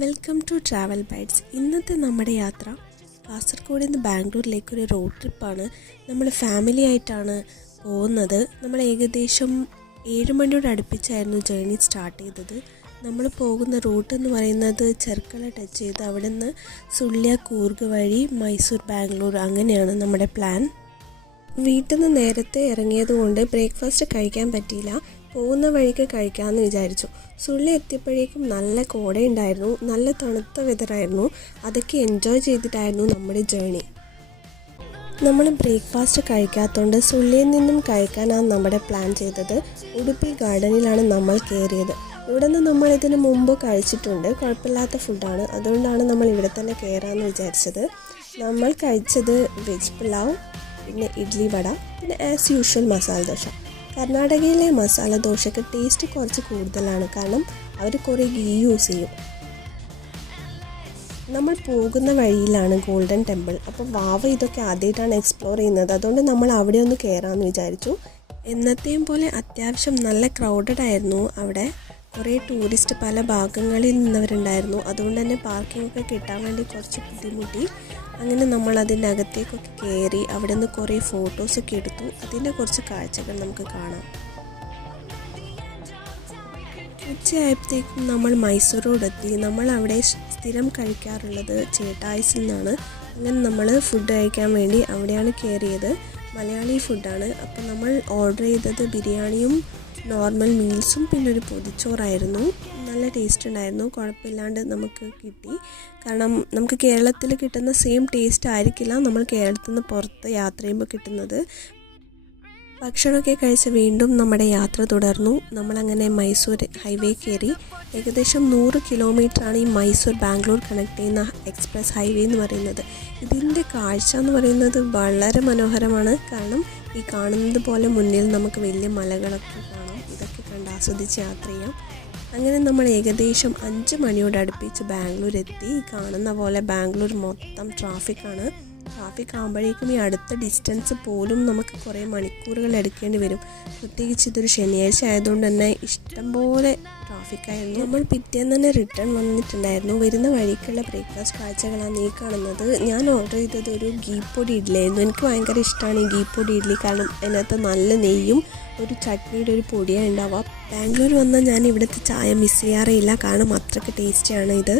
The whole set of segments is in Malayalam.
Welcome to travel bytes. ഇന്നത്തെ നമ്മുടെ യാത്ര കാസർഗോഡ് നിന്ന് ബാംഗ്ലൂരിലേക്കൊരു റോഡ് ട്രിപ്പാണ്. നമ്മൾ ഫാമിലി ആയിട്ടാണ് പോകുന്നത്. നമ്മൾ ഏകദേശം 7 മണിയോട് അടുപ്പിച്ചായിരുന്നു ജേർണി സ്റ്റാർട്ട് ചെയ്തത്. നമ്മൾ പോകുന്ന റൂട്ട് എന്ന് പറയുന്നത് ചെർക്കള ടച്ച് ചെയ്ത് അവിടെ നിന്ന് സുള്ളിയ കൂർഗ് വഴി മൈസൂർ ബാംഗ്ലൂർ, അങ്ങനെയാണ് നമ്മുടെ പ്ലാൻ. വീട്ടിൽ നിന്ന് നേരത്തെ ഇറങ്ങിയതുകൊണ്ട് ബ്രേക്ക്ഫാസ്റ്റ് കഴിക്കാൻ പറ്റിയില്ല. പോകുന്ന വഴിക്ക് കഴിക്കാമെന്ന് വിചാരിച്ചു. സുള്ളി എത്തിയപ്പോഴേക്കും നല്ല കോടയുണ്ടായിരുന്നു, നല്ല തണുത്ത വെതറായിരുന്നു. അതൊക്കെ എൻജോയ് ചെയ്തിട്ടായിരുന്നു നമ്മുടെ ജേണി. നമ്മൾ ബ്രേക്ക്ഫാസ്റ്റ് കഴിക്കാത്തതുകൊണ്ട് സുള്ളിയിൽ നിന്നും കഴിക്കാനാണ് നമ്മുടെ പ്ലാൻ ചെയ്തത്. ഉടുപ്പി ഗാർഡനിലാണ് നമ്മൾ കയറിയത്. ഇവിടെ നിന്ന് നമ്മൾ ഇതിന് മുമ്പ് കഴിച്ചിട്ടുണ്ട്, കുഴപ്പമില്ലാത്ത ഫുഡാണ്. അതുകൊണ്ടാണ് നമ്മൾ ഇവിടെ തന്നെ കയറാമെന്ന് വിചാരിച്ചത്. നമ്മൾ കഴിച്ചത് വെജ് പുലാവ്, പിന്നെ ഇഡ്ലി വട, പിന്നെ ആസ് യൂഷ്വൽ മസാല ദോശ. കർണാടകയിലെ മസാല ദോശയ്ക്ക് ടേസ്റ്റ് കുറച്ച് കൂടുതലാണ്, കാരണം അവർ കുറേ ഗീ യൂസ് ചെയ്യും. നമ്മൾ പോകുന്ന വഴിയിലാണ് ഗോൾഡൻ ടെമ്പിൾ. അപ്പോൾ വാവ ഇതൊക്കെ ആദ്യമായിട്ടാണ് എക്സ്പ്ലോർ ചെയ്യുന്നത്, അതുകൊണ്ട് നമ്മൾ അവിടെ ഒന്ന് കയറാമെന്ന് വിചാരിച്ചു. എന്നത്തെയും പോലെ അത്യാവശ്യം നല്ല ക്രൗഡഡ് ആയിരുന്നു അവിടെ. കുറേ ടൂറിസ്റ്റ് പല ഭാഗങ്ങളിൽ നിന്നവരുണ്ടായിരുന്നു. അതുകൊണ്ട് തന്നെ പാർക്കിംഗ് ഒക്കെ കിട്ടാൻ വേണ്ടി കുറച്ച് ബുദ്ധിമുട്ടി. അങ്ങനെ നമ്മൾ അതിൻ്റെ അകത്തേക്കൊക്കെ കയറി അവിടെ നിന്ന് കുറേ ഫോട്ടോസൊക്കെ എടുത്തു. അതിൻ്റെ കുറച്ച് കാഴ്ചകൾ നമുക്ക് കാണാം. ഉച്ചയായപ്പോഴത്തേക്കും നമ്മൾ മൈസൂർ റോഡെത്തി. നമ്മൾ അവിടെ സ്ഥിരം കഴിക്കാറുള്ളത് ചേട്ടായിസിൽ നിന്നാണ്. അങ്ങനെ നമ്മൾ ഫുഡ് കഴിക്കാൻ വേണ്ടി അവിടെയാണ് കയറിയത്. മലയാളി ഫുഡാണ്. അപ്പോൾ നമ്മൾ ഓർഡർ ചെയ്തത് ബിരിയാണിയും നോർമൽ മീൽസും പിന്നെ ഒരു പൊതിച്ചോറായിരുന്നു. നല്ല ടേസ്റ്റ് ഉണ്ടായിരുന്നു, കുഴപ്പമില്ലാണ്ട് നമുക്ക് കിട്ടി. കാരണം നമുക്ക് കേരളത്തിൽ കിട്ടുന്ന സെയിം ടേസ്റ്റ് ആയിരിക്കില്ല നമ്മൾ കേരളത്തിൽ നിന്ന് പുറത്ത് യാത്ര ചെയ്യുമ്പോൾ കിട്ടുന്നത്. ഭക്ഷണമൊക്കെ കഴിച്ച് വീണ്ടും നമ്മുടെ യാത്ര തുടർന്നു. നമ്മളങ്ങനെ മൈസൂർ ഹൈവേ കയറി. ഏകദേശം 100 കിലോമീറ്ററാണ് ഈ മൈസൂർ ബാംഗ്ലൂർ കണക്ട് ചെയ്യുന്ന എക്സ്പ്രസ് ഹൈവേ എന്ന് പറയുന്നത്. ഇതിൻ്റെ കാഴ്ച എന്ന് പറയുന്നത് വളരെ മനോഹരമാണ്. കാരണം ഈ കാണുന്നത് പോലെ മുന്നിൽ നമുക്ക് വലിയ മലകളൊക്കെ കാണാം. ഇതൊക്കെ കണ്ട് ആസ്വദിച്ച് യാത്ര ചെയ്യാം. അങ്ങനെ നമ്മൾ ഏകദേശം 5 മണിയോട് അടുപ്പിച്ച് ബാംഗ്ലൂർ എത്തി. കാണുന്ന പോലെ ബാംഗ്ലൂർ മൊത്തം ട്രാഫിക്കാണ്. ട്രാഫിക് ആകുമ്പോഴേക്കും ഈ അടുത്ത ഡിസ്റ്റൻസ് പോലും നമുക്ക് കുറേ മണിക്കൂറുകൾ എടുക്കേണ്ടി വരും. പ്രത്യേകിച്ച് ഇതൊരു ശനിയാഴ്ച ആയതുകൊണ്ട് തന്നെ ഇഷ്ടംപോലെ ട്രാഫിക്കായിരുന്നു. നമ്മൾ പിറ്റേന്ന് തന്നെ റിട്ടേൺ വന്നിട്ടുണ്ടായിരുന്നു. വരുന്ന വഴിക്കുള്ള ബ്രേക്ക്ഫാസ്റ്റ് കാഴ്ചകളാണ് ഈ കാണുന്നത്. ഞാൻ ഓർഡർ ചെയ്തത് ഒരു ഗീ പൊടി ഇഡ്ഡലി ആയിരുന്നു. എനിക്ക് ഭയങ്കര ഇഷ്ടമാണ് ഈ ഗീ പൊടി ഇഡ്ഡലി. കാരണം അതിനകത്ത് നല്ല നെയ്യും ഒരു ചട്നിയുടെ ഒരു പൊടിയാണ് ഉണ്ടാവുക. ബാംഗ്ലൂർ വന്നാൽ ഞാൻ ഇവിടുത്തെ ചായ മിസ് ചെയ്യാറേയില്ല, കാരണം അത്രയ്ക്ക് ടേസ്റ്റിയാണ് ഇത്.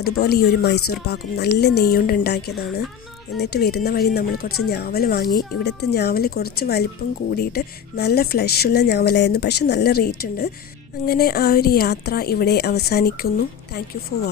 അതുപോലെ ഈ ഒരു മൈസൂർ പാക്കും നല്ല നെയ്യുകൊണ്ട് ഉണ്ടാക്കിയതാണ്. എന്നിട്ട് വരുന്ന വഴി നമ്മൾ കുറച്ച് ഞാവൽ വാങ്ങി. ഇവിടുത്തെ ഞാവൽ കുറച്ച് വലിപ്പം കൂടിയിട്ട് നല്ല ഫ്ലഷുള്ള ഞാവലായിരുന്നു, പക്ഷെ നല്ല റേറ്റ് ഉണ്ട്. അങ്ങനെ ആ ഒരു യാത്ര ഇവിടെ അവസാനിക്കുന്നു. Thank you for watching.